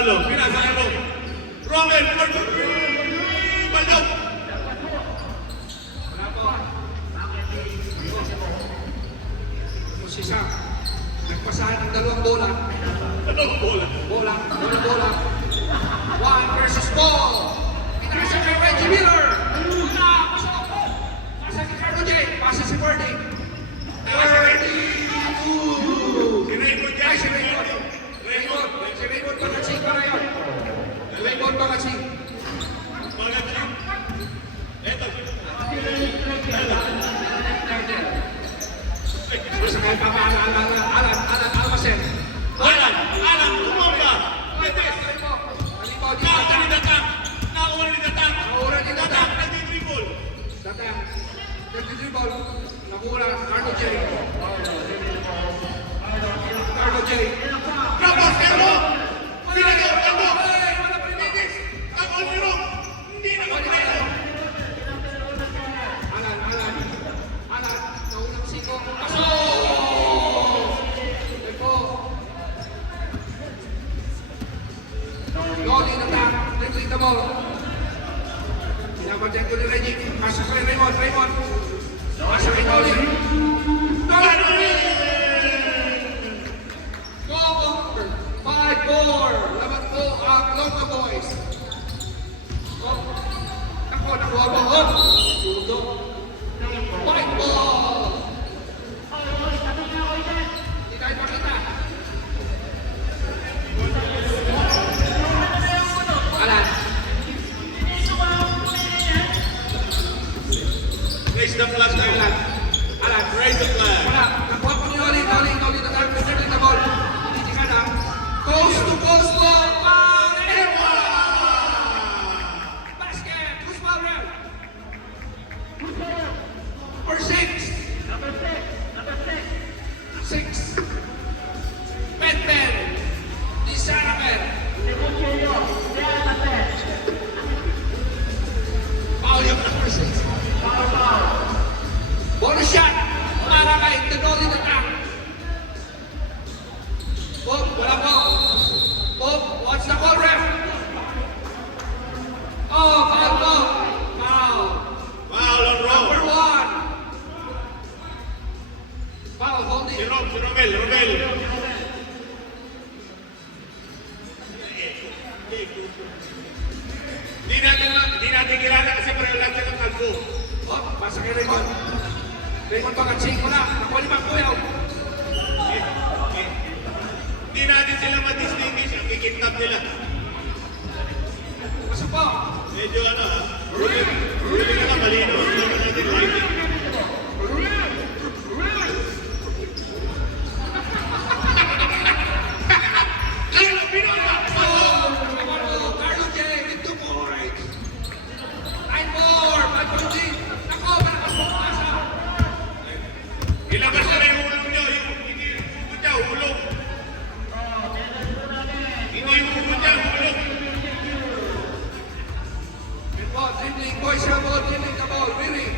Gonzalo, pinasaya mo. Romel, Baldog. Wala po. Si Sam, nagpasahan ng dalawang bola. Anong bola? Dalawang bola. 1 versus ball. Pinasa kay Reggie Miller. Wala, pasok. Pasa kay Carlo J. Pasa si Birdie. Birdie. Si Raymond Ay, yan. si Raymond. Si Raymond Bagatsing pa na yun. Raymond Bagatsing. Magaling. Eto. Pasa kay Papa Alan Almacen. Alan, tumamba. Nakuha ni Datang. Nakuha ni Datang. Nagdi-dribble. Datang. Nagdi-dribble. Nakuha Carlo J. Carlo J. Tapos, Erlo. Pinagaw, Erlo. Ay, wala pa rin Davis. Ang Olvero. Hindi na magpapalaro. Alan. Naunang siko. Pasok! Eko. Loli na ta. Dribbling the ball. Pinabadyan ko ni Reggie. Pasok kay Raymond. Pasok kay Loli. Loli! Go over. 5-4. Laban ko ang Longa Boys. Nakuha mo. Sudo. White ball. Hindi tayo makita. Alan. Raise the flag, Alan. Raise the flag. Wala. Nakuha po ni Loli na tayo presenting the ball. Hindi ka na. Coast to coast ball. Parewa! Basket. Who's foul ref? Or 6. Number 6. Pentel. Di Saraper. Foul yung number 6. Bonus shot. Para kay Tenoli na ta. Bob, wala po. Bob, what's the call, ref? Oh, foul po. Foul. Foul on Rom. Number 1. Foul, holding. Si Romel. Di natin kilala kasi pareho lang siya ng kalbo. Oh, pasa kay Raymond. Raymond Bagatsing, wala. Nakuha ni Makuyaw. Di natin sila ma-distinguish. Ang kikintap nila. Pasok po. Medyo ruling na malino. Hindi na natin lighting. Carlo Pinola! Carlo J. with 2 points. 9-4. 5-4. Nako, malakas po pasa. Ilabas na rin yung ulong nyo. Hindi yung ulo niya, ulong. Hindi yung ulo niya, ulong. And po, dribbling boys have ball, dribbling the ball. Really.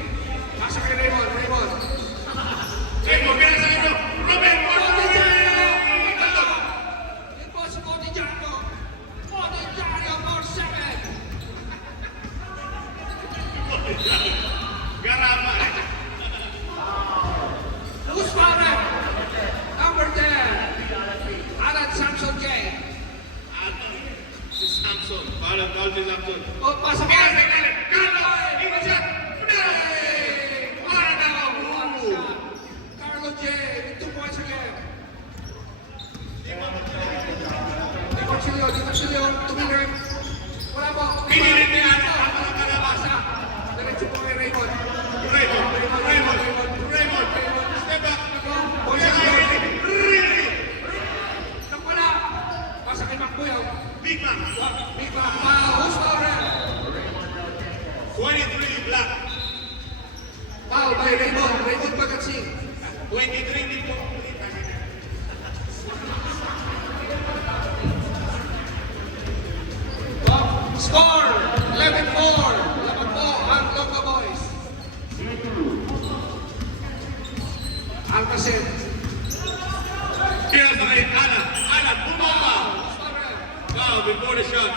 foul before the shot.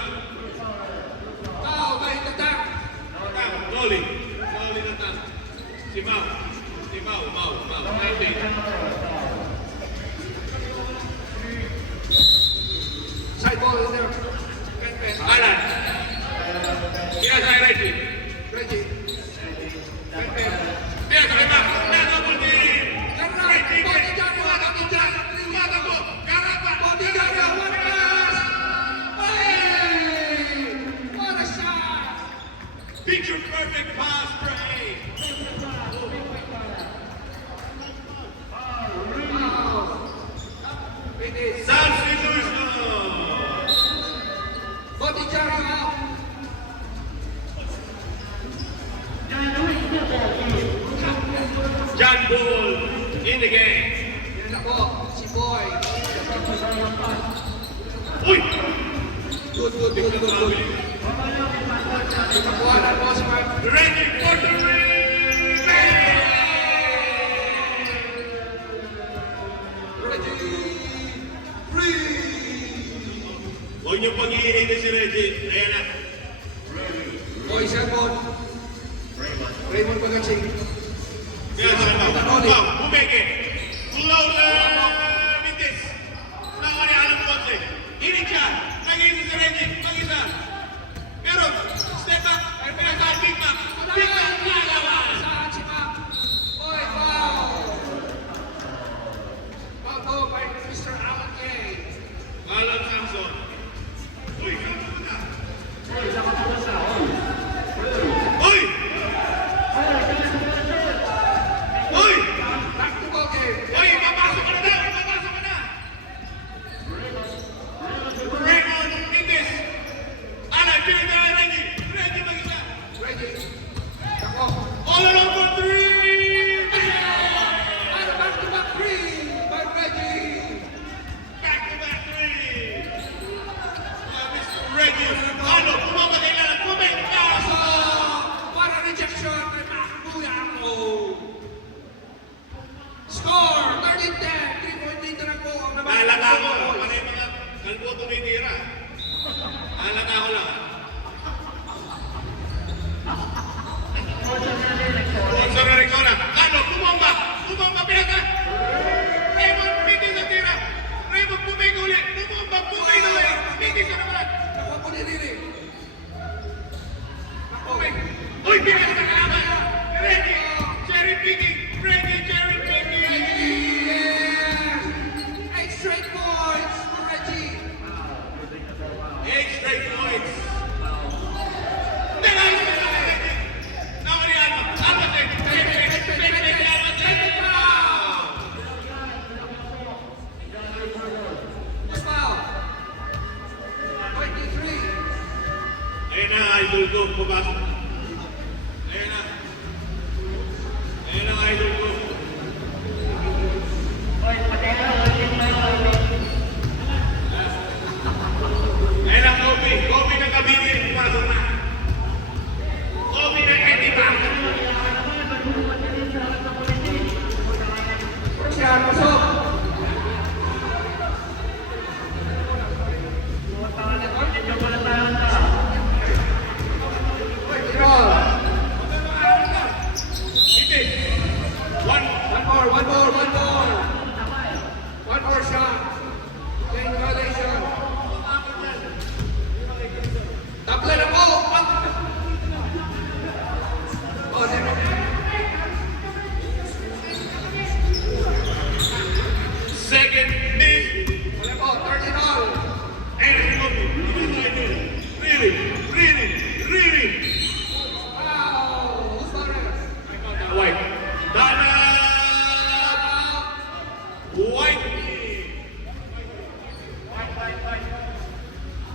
Foul by the tap. Tap, Dolly. Dolly na tap. Si Mau. Si Mau. Happy. Side ball in there. Pen. Alan. Kaya sa Reggie. Reggie. Pen. Kaya sa Emma. Double team. Reggie. Body Jaro. Mata ko. Garapan. Body Jaro. One pass. Hey! What a shot! Picture perfect pass for A. It is. Substitution. Body Jaro out. John Bull in the game. Yan na po, si Boy. Uy! Good. Nakuha na po si Mark. Reggie for the win! Reggie. Free. Huwag niyo pag-iinitin si Reggie. Ayan na. Boy, second. Raymond Pagatsing. Kaya sa Emma. Wow, bumeke. Lola Vitis. Nakakari alam mo kasi. Hinig siya. Nag-iisa si Reggie. Mag-isa. Pero, step back. Ay, pinaka big back. Big back. Saan si Mac? Boy, foul. Foul po by Mr. Alan K. Alan Samson. Uy, kamo na. Uy! Uy! Back to ball game. Uy, papasok ka na daw! Papasok ka na! Raymond Vitis. Alan, pinag Reggie. Reggie mag-isa. Reggie. Ako. All along for three! And back to back three by Reggie. Back-to-back three! Mr. Reggie. Ano? Pumamatay na lang. Pumamatay So, ka! para rejection by Mac Buyako. Score, 13-10. 3-point lead na lang po ang naman. Alata ko. Ano yung mga kalbo tumitira? Alata ko lang. Sponsor na Rexona. Ano? Bumomba! Bumomba! Pinaka! Raymond Vitis na tira! Raymond bumig ulit! Bumomba! Bumig ulit! Vitis na naman! Nakuha po ni Riri. Bumig! Uy! Pinaka sa kalaban! Reggie! Cherry picking! Reggie! Cherry picking! Yes! 8 straight points for Reggie. 8 straight points! Nice! Nakalihan mo! Alba Tech! Foul. 23. Ayan na, idol ko. Pabasok. Ayan na. Ayan ang idol ko. Ayan ang Kobe. Kobe na kabinin. Pasok na. Kobe na Ediba. Siya, pasok. Roll. Ite. One. One more shot. Playing violation. Tabla na po. Oh, never. Second miss. Wala po, 13 all. And si Kobe. Really? Wow. Suarez. White. Dana. White.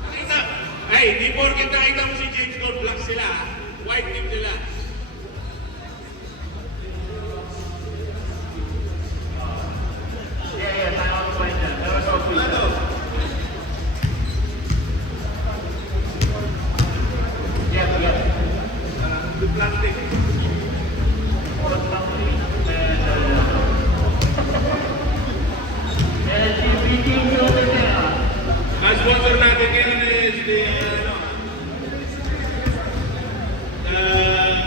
Nakita. Hey, di porket nakita mo si James Cole, black sila. White team nila. Ano? The plastic. Ang sponsor natin ngayon is ano.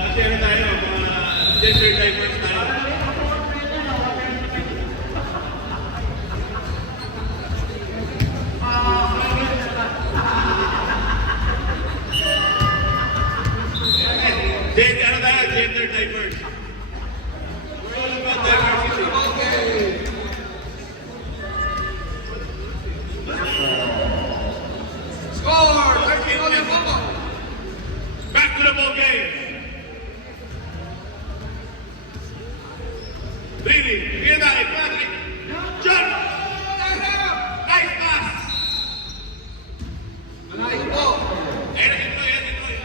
Kasi ano tayo, mga gender diverse tayo. Ano tayo, gender diverse. We're all about diversity. Okay. Score! 13 on the ball. Back to the ball game. Really, here tayo, John! Nice pass! Malayo po. Ayun na si Troy, ayun si Troy.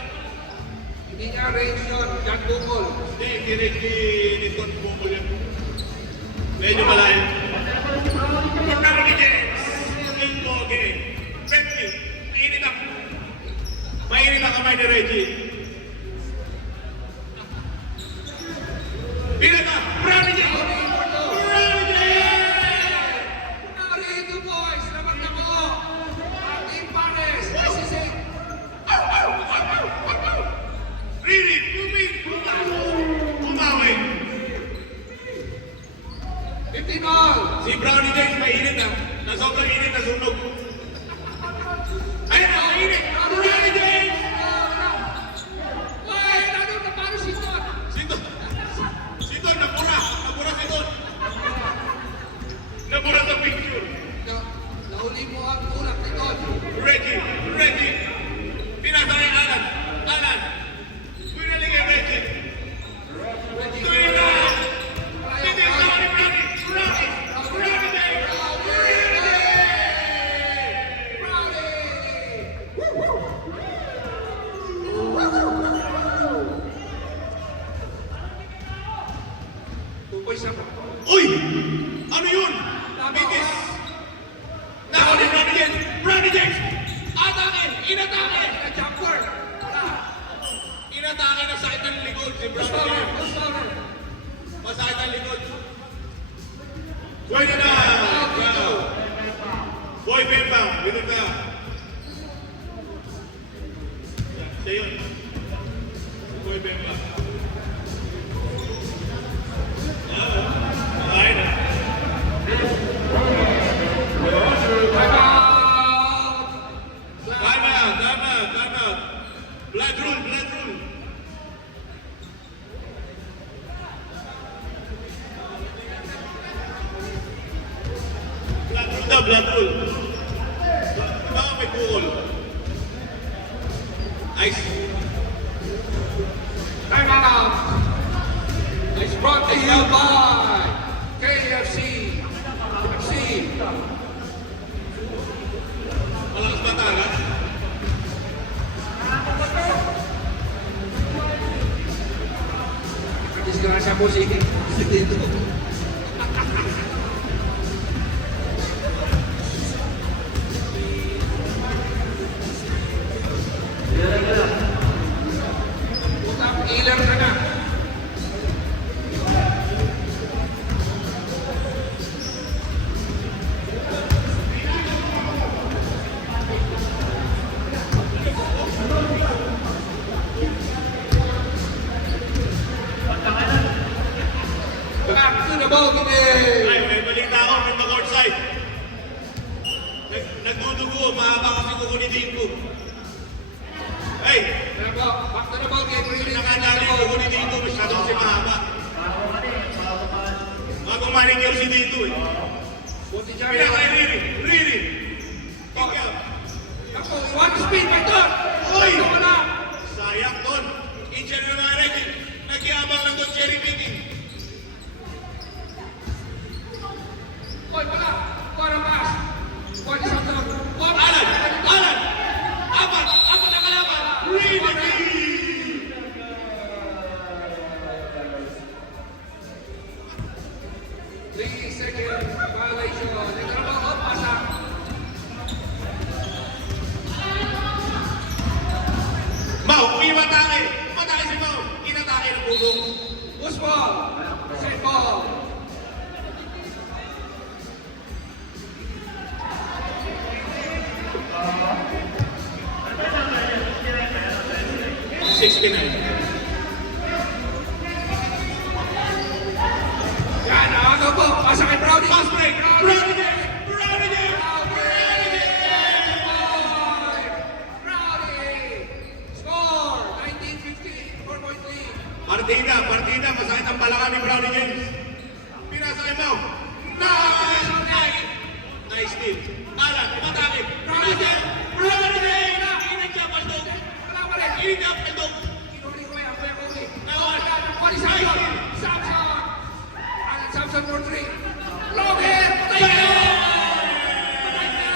Hindi niya range yun. Jack Bukol. Hindi rin ni Ton Bumble yun. Medyo malayo. Carly James! Yung ball game. Betty, mainit ang kamay ni Reggie. Pinata! Brownie James! Brownie James! Narito boys. Naman na po. Team Pares. This is it. Really, bumawi. 15 all. Si Brownie James mainit ah. Na sobrang init na sunog. Ayun na, mainit! Brownie James! Why? Nandun na paano si Ton? Si Ton, napura si Ton. Napura sa picture. Nahuli mo ang tulak ni Ton. Reggie. Pinasa kay Alan. Pinaling kay Reggie. Tuloy na! Hindi ang tama ni Brownie James! Uy! Ano yun? Bitis! Nakawali Brownie James! Atake! Inatake! Inatake na sakit ng likod si Brownie James. Masakit ang likod. Pwede na! Boy Bemba, ganun ka. Siya yun. Boy Bemba. Ay na. Time out. Blood rule. Blood rule. Baka may bukol. Ice. Time out. It's brought to you by KFC. Malakas ba talas? Disgrasya po si dito. Utang ilang ka na. Back to the ball game. Ay, may balita ako from the court side. Nagdudugo, mahaba kasi kuko ni Dingo. Hey, Back to the ball game. nakadali yung kuko ni Dingo, masyado kasi mahaba. Mga manicure si Dingo eh. Buti siya. Pinakay Riri. Kick out. Ako, one speed pa ito. Oy! Wala. Sayang doon. Injury na mga Reggie. Nag-iabang lang doon cherry picking. Hoy, wala. Para pass. Hoy, isang doon. Alan! Apat na kalaban! Riri! 3-second violation. Nagtrabaho, pasa. Mau, umatake si Mau. Inatake ng pusong. Push ball. Set ball. Yan, nakagaw po. Pasa kay Brownie. Fast break. Brownie James. Brownie James. Score 19-15, 4-point lead. Partida. Masakit ang balakang ni Brownie James. Pinasa kay Mau. Nice steal. Alan, tumatake. Brownie James. Brownie James. Init siya, Pasdog. Wala pa rin. Init siya, Pasdog. Kinuli ko yan, Kuya Kobe. Nawan. Wali Samson. Alan Samson for 3. Long hair. Patay na. Patay na.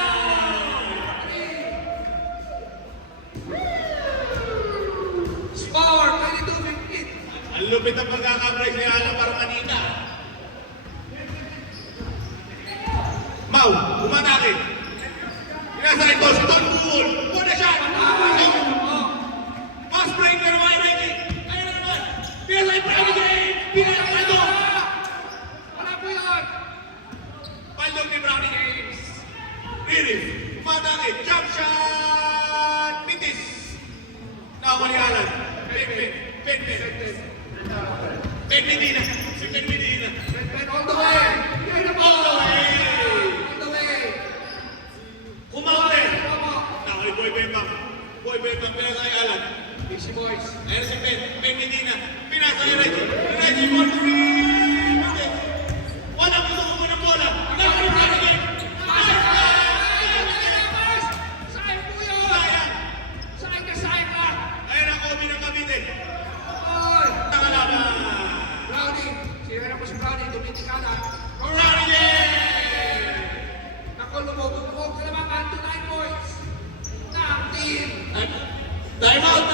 Score 22-15. Ang lupit ang pagkakabreak ni Alan para kanina. Mau, umatake. Pinasa ito, si Don Buol. Una siya. Fast break pero may Reggie. Ayun na naman. Pinasa kay Brownie James. Pinasa kay Don. Wala po yun. Paldog ni Brownie James. Ririf. Umatake. Jump shot. Pitis. Nakawali Alan. Pen Medina. Si Pen Medina. Ben all the way. Yun na po. All the way. All the way. Kumaute. Opo. Nakawali Boy Bembang. Boy Bembang. Pinasa kay Alan. Easy boys. Ayan si Pen Medina. Pinasa kay Reggie. Reggie for 3. Walang gusto ko ng bola. Nakawali Brownie James. Sayang po yun. Sayang. Sayang ka. Ayan ang Kobe ng Cavite. Oy. Nakalaban. Brownie. Sira na po si Brownie. Dominicana. Brownie James. Ako lumubog ka naman to 9 points. Ng team. Time out.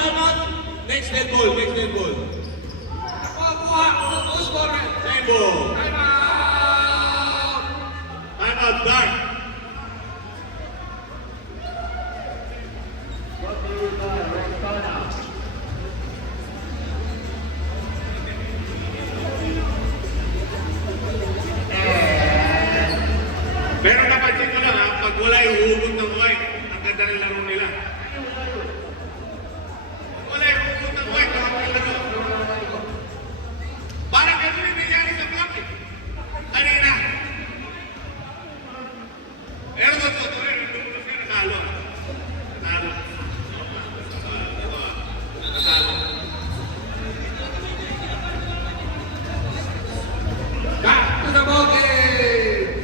Next dead ball. Ako buha. Who's scorer? Time ball. Time out. Time out, Dark. Pero napansin ko lang ha, pag wala yung hugot ng white, ang ganda ng laro nila. Pag wala yung hugot ng white, ang ganda ng laro. Parang ganun yung nangyari sa Black eh. Kanina. Pero totoo rin, lumulos ka natalo. Natalo. Natalo. Back to the ball game.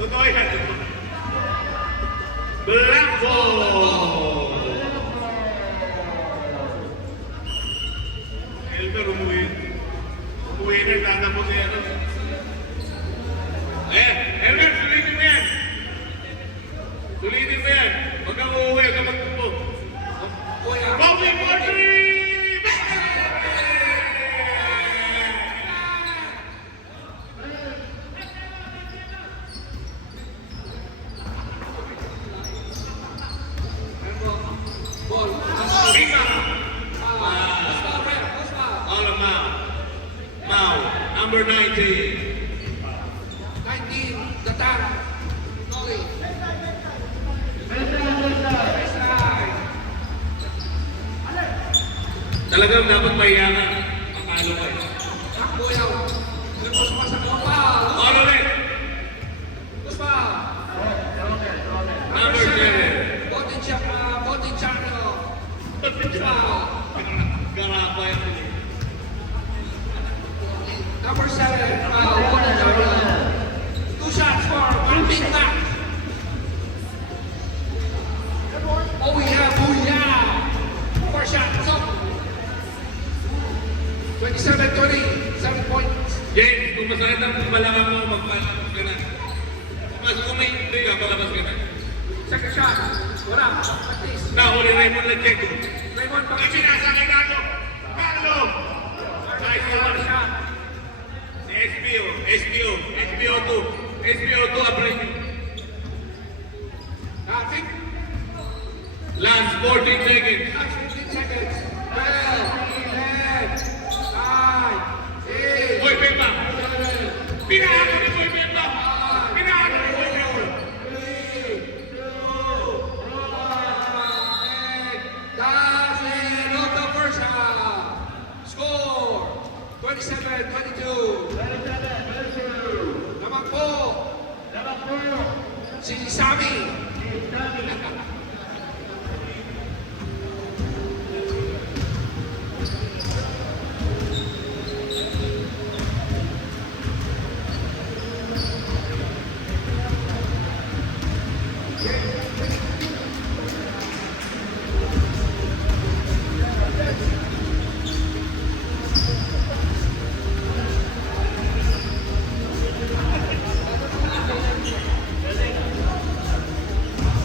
Totoo yan. Black ball. Elmer, umuwi. Umuwi na, tatapos yan. Elmer, sulitin mo yan. Sulitin mo yan. Huwag kang uuwi, huwag kang magtupo. Kuya. Bobby for 3! Ball. Rima. Who's foul, Red? Who's foul? All of Mau, number 19. 19, the tank. Noli. Baseline. Talagang dapat mahiyangan. Makalo ka eh. Takbo yaw. Lepos pa sa kapal. All ulit. Who's foul? Number 7. Botticello. Foul. Garapa yan. Number 7, foul. Botticello. 2 shots for one big back. Oh yeah. 4 shots up. 27-20, 7 points. James, kung masakit ang balakang mo, magpalabas ka na. Mas kung may hindi ka, palabas ka na. Second shot. Wala. Practice. Nahuli Raymond Lacheco. Raymond Ang Pangasinan. pinasa kay Carlo. Carlo! Nice Second one. shot. Si SPO2, Abreu. Traffic. Last 14 seconds. Last 15 seconds. 12, 10, 9, 8, Boy Pemba. 7, Pinahalo ni Boy Pemba. Pinahalo ni Boy Pemba. 3, 2, 1, that's it. Of the first Si Sammy.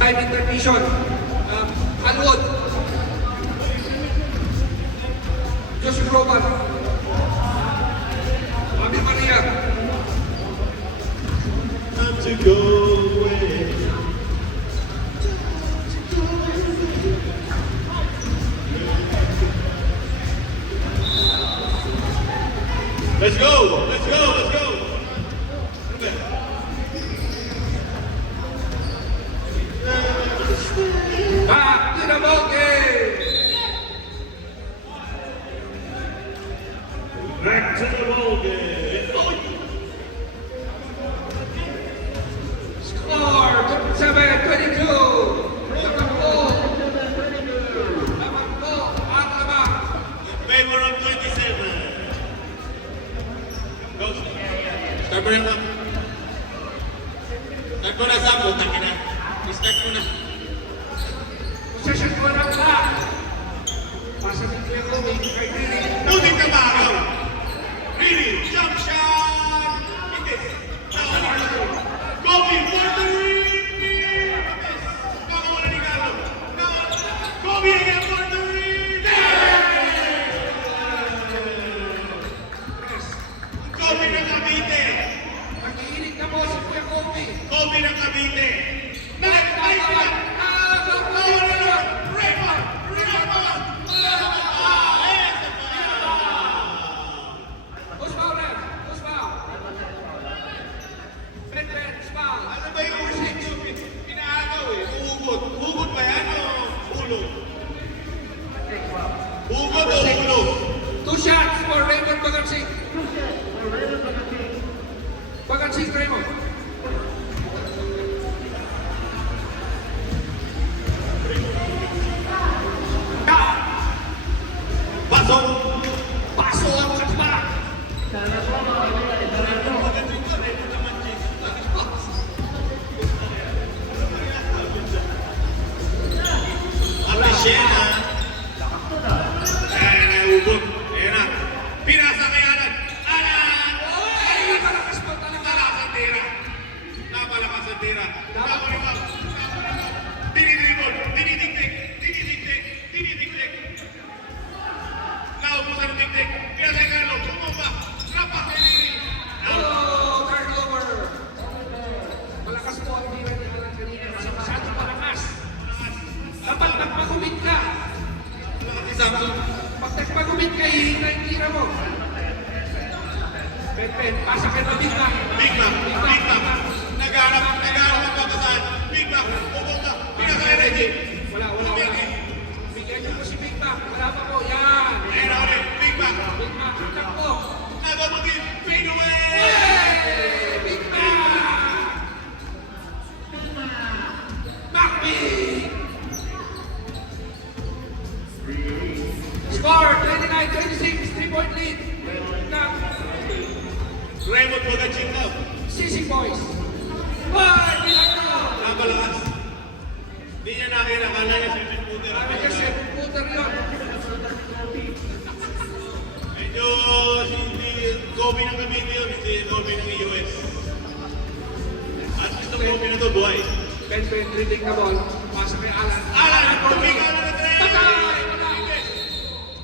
Time intermission. Alwood. Joseph Roman. Abi Maria. Time to go away. Let's go! Let's go! Let's go! Back to the ball game. Back to the ball game. Score 7-22. Tatakbo. Tatakbo. Ang labang. In favor of 27. Go. Start mo na. Start mo na, Sam. Punta ka na. Start mo na. Possession ko ng lahat. Pasa ni Kuya Kobe kay Rini. Buti ka ba? Go. Really? Jump shot! Itis. Kobe for the win! Itis. Nakawala ni Carlo. Kobe again for the win! Kobe ng Cavite. Nag-iinit na po si Kuya Kobe. Kobe ng Cavite. Nice sila. Raymond! Raymond! Who's foul now? Who's foul? Ben, foul. Ano ba yung inaagaw eh? Hugot. Hugot ba yan o ulo? Hugot o ulo? 2 shots for Raymond Bagansing. Bagansing Raymond. Pasok! Paso ang katiba. Appreciate ha? Ayan na, hugot. Ayan na. Pinasa kay Alan. Alan! Ay, malakas po talaga. Napalakas ang tira. Napalakas ang tira. Nakulimang. Dinidribble. Dinidiktik. Dinidiktik. Dinidiktik. Naubusan ng diktik. Pinasa kay Carlo. Tumumba. Rapak kay Lili. Oh, turnover. Malakas po ang tira ni Alan kanina. Masyadong malakas. Dapat nagpagumit ka. Si Samson. Pag nagpagumit ka, hihina yung tira mo. Ben, pasa kay Mabigla. Big Mac. Big Mac. Nagharap ang babasahan. Big Mac. Pupunta. Pinasa kay Reggie. Wala. Bigyan niyo po si Big Mac. Wala pa po. Yan. Ayan na ulit. Big Mac. Big Mac, takbo. Nagabutin. Fade away. Hey! Big Mac! Macbee! Score 29-26, 3-point lead. Ng Raymond Bogaching daw. Sisig Boys. Boy! Milagro! Napalakas. Hindi niya nakita. Kala niya si Puter. Sabi kasi, puter yun. Medyo hindi Kobe ng Cavite yun. Hindi Kobe ng US. At gusto Kobe na to buhay. Ben, reading the ball. Pasa kay Alan. Alan! Tumika na na tren! Patay!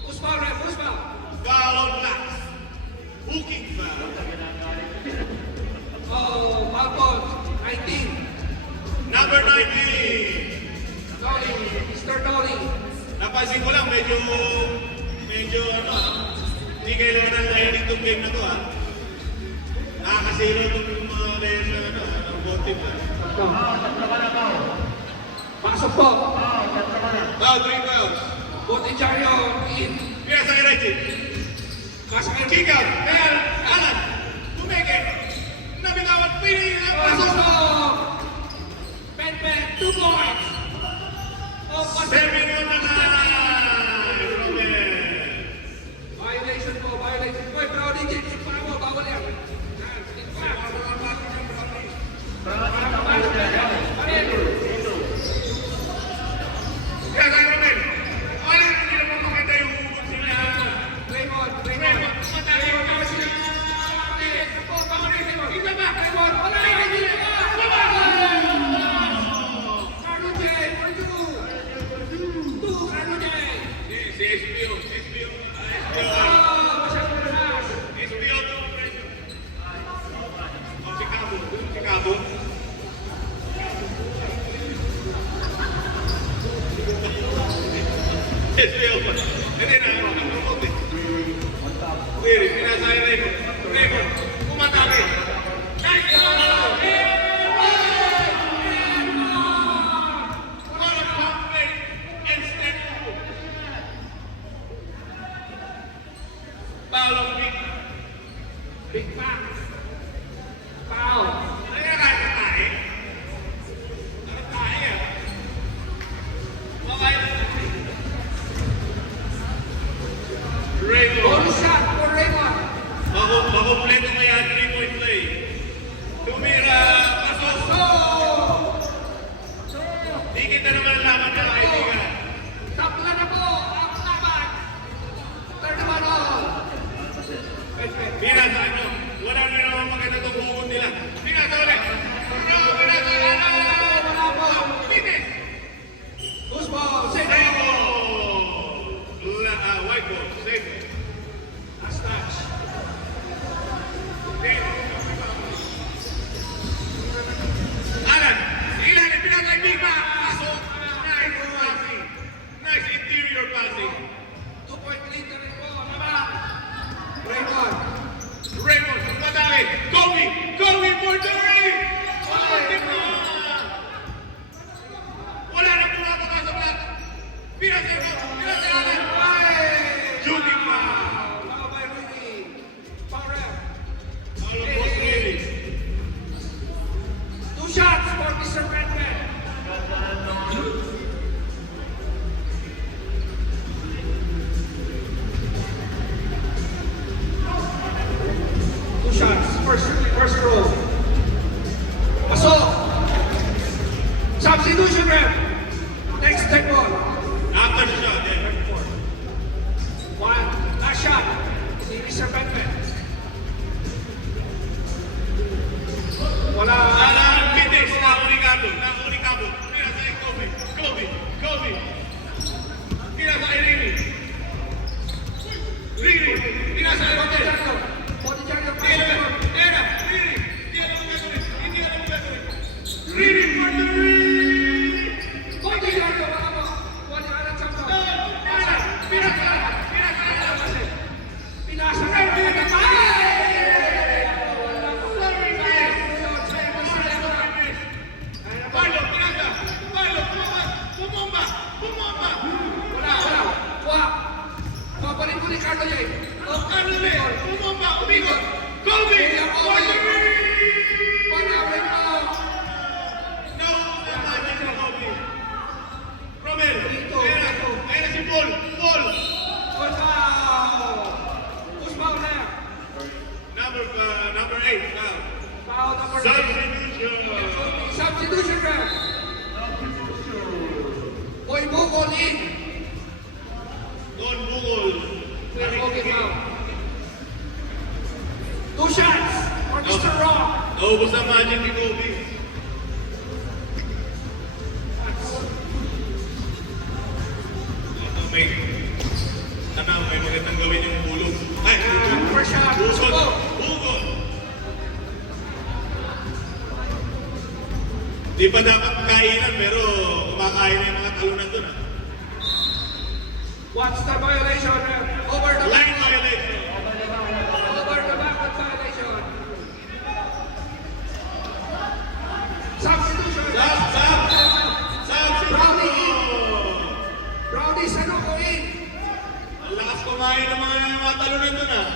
Who's foul, ref? Who's foul? Foul on Black. Hooking foul. Oh, Falcon. 19. Number 19. Dolly. Mr. Dolly. Napansin ko lang, medyo ano, hindi kailangan ng layer itong game na to ha. Nakakasiro itong mga layers na ano, ng both team ha. Pasok po. Foul, 3 fouls. Botichario in. Kaya sa Reggie. Pasok kay Kick out. Kaya Alan, tumeke. Nabitawan, pinili ang pasok. Pasok po. 2 points. Oh, Seven on the line. Romel. violation po, violation. Hoy, Brownie James, pa mo, bawal yan. Yan, in fact. Kaya sa Romel. Wala, hindi naman maganda yung hugot nila. Raymond. Matali Raymond, ka. bawal sila. Isa ba? Raymond, wala. Carlo J, 42. 2, Carlo J. Si SBO. Masyado na lahat. SBO to. Oh, si Cabo. SBO pa. Hindi na, ang promote eh. Wait, pinasaya Raymond. Kumatabi. Nice! What a complete instant move. Foul of Vic. Big Mac. Foul. Nakakatae. Nakatae ah. Okay. Raymond. Bonus shot for Raymond. Makumpleto kaya 3-point play. Tumira, pasok. Di kita naman laman na kaibigan. Tapla na po ang laban. 31 all. Mira sa ano, wala na naman maganda itong hugot nila. Mira sa ulit. Wala po. Fitness. Loose ball. Save Save ball. ball. White ball. Save ball. Last touch. Alan, ilalim, pinatay Bigma. Pasok. Nice passing. Nice interior passing. 2-point lead na rin po. Laban. Raymond. Raymond, madali. Going for the ring. Oh, Bigma. Wala na pumapaka sa block. Pinatay Alan. Shooting foul. Foul by Rudy. Foul ref. Foul of Boss Lily. 2 shots for Mr. Batman. Two shots. First row. Pasok. Substitution ref. Next take ball. After the shot, yeah. One. Last shot. Si Mr. Batman. Wala. Alan Fitness, nahuli Cabo. Mira sa Kobe. Mira sa Rini. Mira sa Hotel. Bodijardo. Rini for the ring. Bodijardo. Wala po. Bodijardo champion. Pinasa na yung Wala. Wala. Papalit ko ni Carlo J. Kobe for the ring. Panawin mo. Naubos ang magic ni Kobe. Romel, Dito. ayan na si Paul. Good foul. Who's foul there? Number 8 now. Foul number 8. Substitution. Substitution ref. Boy Bukol in. Don Bugol. Okay, foul. 2 shots for Mr. Rock. Naubos ang magic ni Kobe. May magandang gawin yung bulog. Ay, First shot. Bugol. Di pa dapat kainan pero kumakain na yung mga talunan doon. What's the violation ref? Over the Line back. violation. Over the back violation. Substitution. Substitution. Brownie Sanuko in. Ang lakas kumain ng mga talunan doon ah.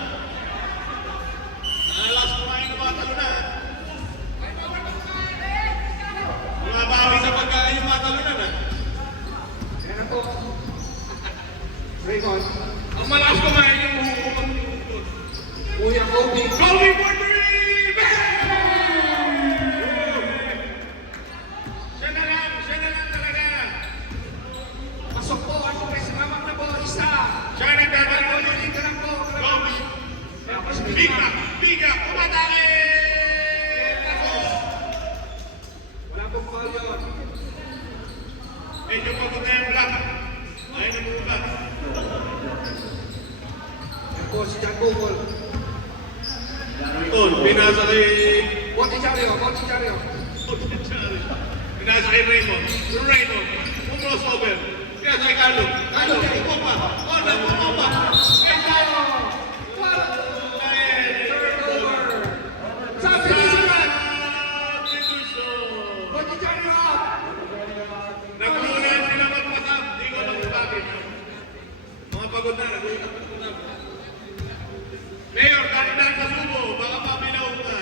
Ang lakas kumain ng mga talunan. Bumabawi sa pagkain yung Raymond. Ang malakas kumain yung huhukom. Kuya Kobe. Kobe for three! Bang! Siya na lang talaga. Pasok po, ano may salamat na po, isa. Siya na nagdadalo. Muli ka lang po. Kobe. Tapos Biga, umatake! wala pong foul yun. Medyo pagod na yung black. Ayaw na buka. Yan po, si John Bukol. Ton, pinasa kay... Bote Chario. Pinasa kay Raymond. Crossover. Pinasa kay Carlo. Carlo, pumopa. Oh, napumopa. Kay Chario. Turnover. Substitution. Bote Chario. Nagulunan sila magpasap. Di ko alam kung bakit. Mga pagod na, nagulunan. Mayor, dahil sa sumo, baka mabilaw na.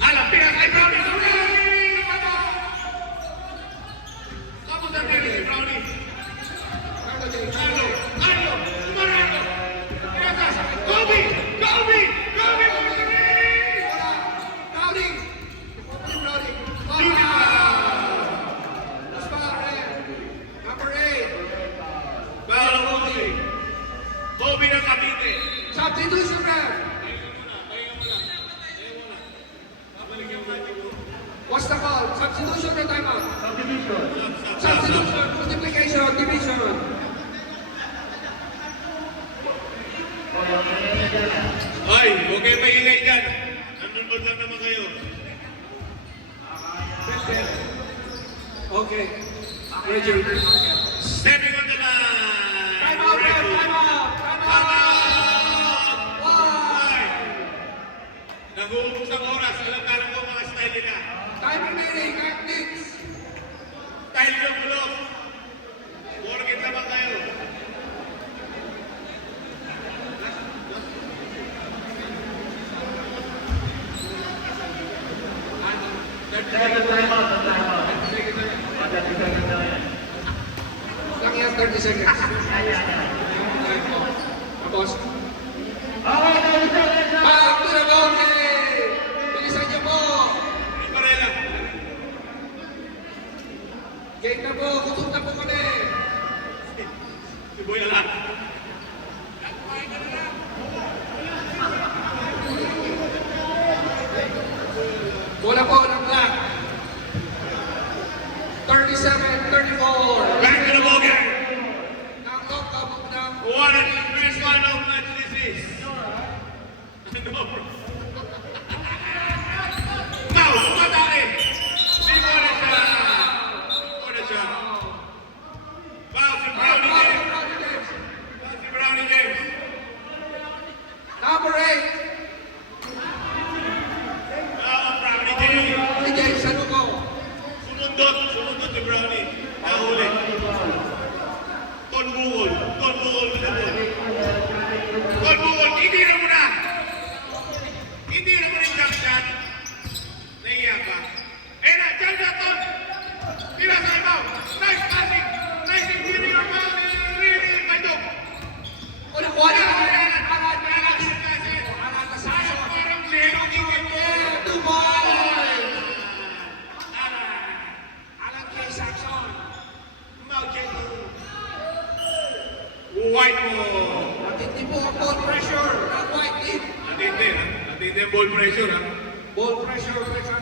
Alam, pinakay Brownie! Tapos ang nari si Brownie. Carlo! Marano! Pinasa! Kobe! Bawal Kobe! Kobe ng Cavite! Substitution ref. What's the call? Substitution or timeout? Substitution, multiplication, division. Ay, huwag kayo maingay dyan. Nandun lang naman kayo. Okay. Reggie. Stepping on the line! Timeout, ref. Timeout. Why? Nag-uubos ng oras. Alam ka lang po mga style nila. Time remaining. Actives. Style nyo bulok. Porkit naman kayo. Lang yan, 30 seconds. Tapos. Back to the boundary. Bilisan niyo po. Hindi pa rin lang. Game na po. Kutok na po kami. Si Boy Alat. Bola po ng black. 37-34. Back to the ball game. Knock out ng What an increased final match this is. Ano bro? Now, umatake. Before na siya. Foul si Brownie James. Foul si Brownie James. number 8. Brownie James. Si James Saluco. Sumundot si Brownie. Nahuli. Ton Bukol na Ton Bukol, hindi na mo na yung jump shot. Nahiya ka. Eh na, jump shot, Ton. Tira sa ibaw. Nice passing. Nice hitting your ball. Really, Kajok. O nakuha na. Angat na Samson. Parang lehong ingin mo. Two ball. Alan K. Saxon. White ball. Matindi po ang ball pressure ng white team. Natindi ang ball pressure, ha? Ball pressure.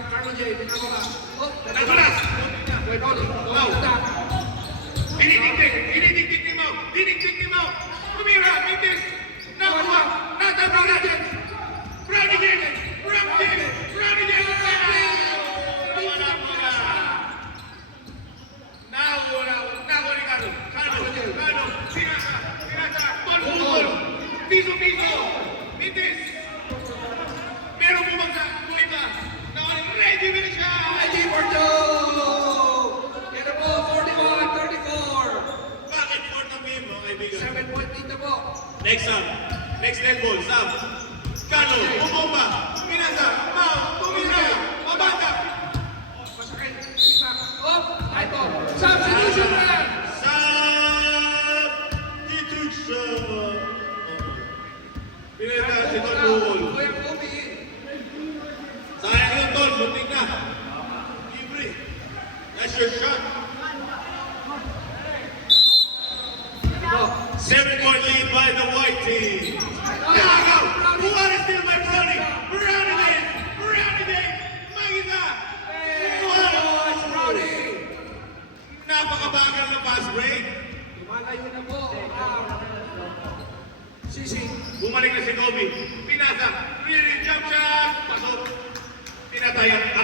Carlo J. Pinamo ka. Oh, Natulas! Wait, Oli. Wow. Dinidikdik ni Mau. Kumira, Mintis. Nakuha. Brownie James. Wala ni Carlo. Pinasa. Ton Bukol. Piso. Mintis. Meron bumagsak. Kuwita. Ready na siya. Ready for two. Yan na po, 41-34. Bakit 4 na game, mga kaibigan? 7-point lead na po. Next up. Next dead ball. Sam. Carlo. Bumomba. Pinasa. Mau. Tumira. Mabata. Masakay. Ipa. Oh, ay po. Substitution na.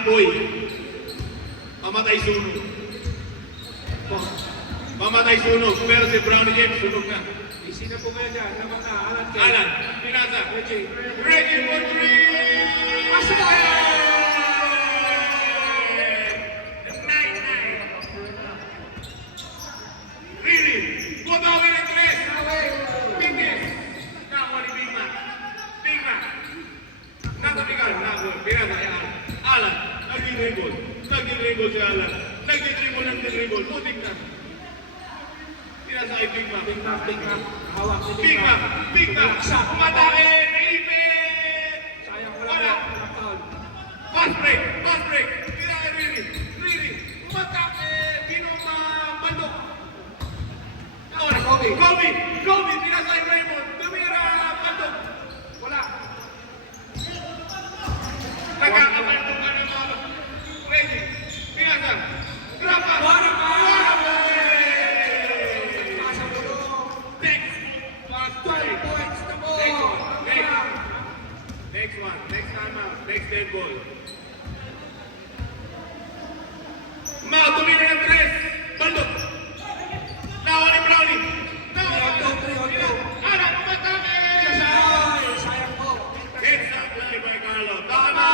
apoy. Pamatay sunog. Pamatay sunog. Pero si Brownie James, sunog na. Easy na po ngayon dyan. Naman na, Alan K. Alan, pinasa. Reggie. Reggie for three! Pasok na kayo! 9-9. Riri, butawin ang tres. Biggest. Nakuha ni Big Mac. Big Mac. Nakapigal. Nakuha. Pinasa kay Alan. Alan, nag-dribble. Nag-dribble si Alan. Nag-dribble ng dribble. Putik na. Pinasa kay Big Mac. Big Mac, Big Mac. Hawak ni Big Mac. Big Mac. Matake. Naipit. Sayang wala Wala. walang foul. Fast break. Fast break. Pinasa kay Riri. Riri. Matake. Binoma. Bandok. Kobe. Kobe, pinasa kay Raymond. Tumira, Bandok. Wala. Nagkakabandok ka ng mga Reggie. Pinasa. Grapa. Wala pa. Wala. Pasa mo to. Next. Fast 12 break. points na po. Next one. Next time out. Next dead ball. Mau tumira ng tres. Bandok. Nawa ni Brownie. Anak, umatake! Sayang po. Heads up play by Carlo. Tama!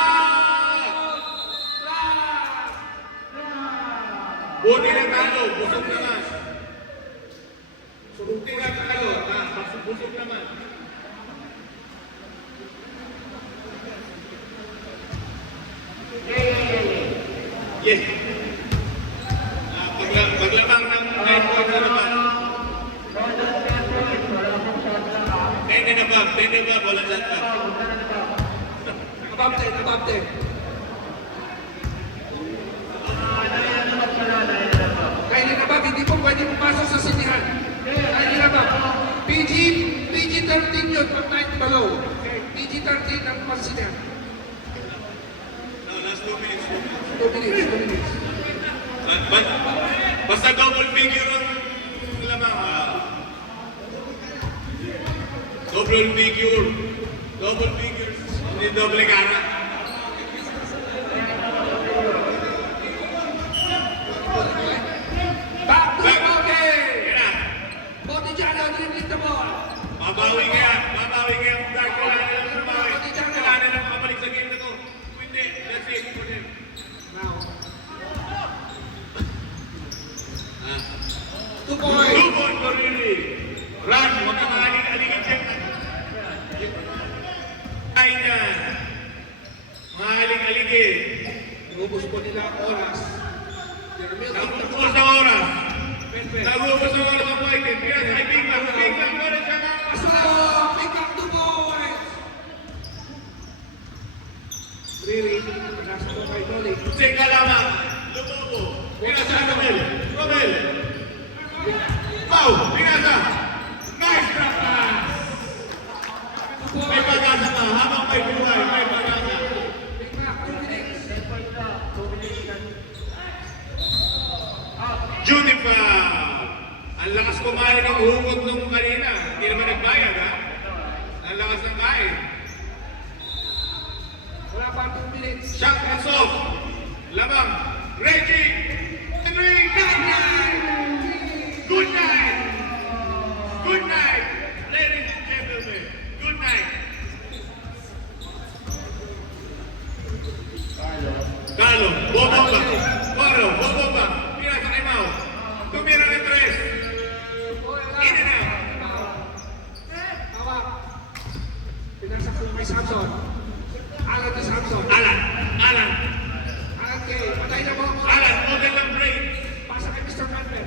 Buti na Carlo. Busog naman. Buti na Carlo. Busog naman. Yes. Paglabang ng 9 points na naman. 10 and above, walang shot back. Above 10. Kylie Nabab, hindi po pwede pumasok sa sinihan. Kylie Nabab, PG-13 yun, pag 9 below. PG-13 ang pasinihan. No, last 2 minutes. 2 minutes. Basta double figure ang lamang. Double figure. Double figures. Hindi double cara. Back to Bote! Yan na. Bote Jano, dribbling the ball. Babawi nga yan. Dark. Kailangan lang bumawi. Kailangan lang makabalik sa game na to. Kung hindi, that's it for them. Now, Ah. 2 points. 2 point for Riri. Run, huwag kang aling-aligin dyan. Ay niyan. Maling-aligin. Ubus po nila ang oras. They're milking the Nagubos clock. ang oras. Penpen. Nagubos ang oras ang point. Kaya sa Big Mac. Big Mac, wala siya nga. Pasok! Pick up 2 points. Really? Nasa po kay Dolly. Sika lamang. Lumobo. Pinasa Romel. Pau. Pinasa. Nice drop pass. May pag-asa pa. Habang may buhay, may pag-asa. Big Mac, 2 minutes. Judy pa. Ang lakas kumain ng hugot nung kanina. Hindi naman nagbayad, ha? Ang lakas ng kain. Wala pa 2 minutes. Shot and soft. Labang. Reggie. Henry. Good night. Good night. Good night. Ladies and gentlemen. Good night. Carlo. Bobomba. Coro. Bobomba. Pinasa kay Mau. Tumira ng tres. In and out. Hawak. Pinasa ko kay Samson. Alan na Samson. Alan. Alan K. Patay na mo. Alan. Model ng break. Pasa kay Mr. Manman.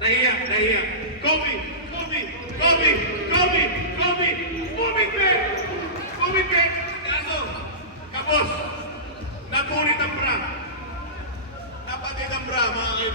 Nahiya, nahiya. Kobe, Kobe, Kobe, Kobe, Kobe. Moving back. Moving back. Kaso, kapos. Napunit ang bra. Napatid ang bra, mga kaibigan.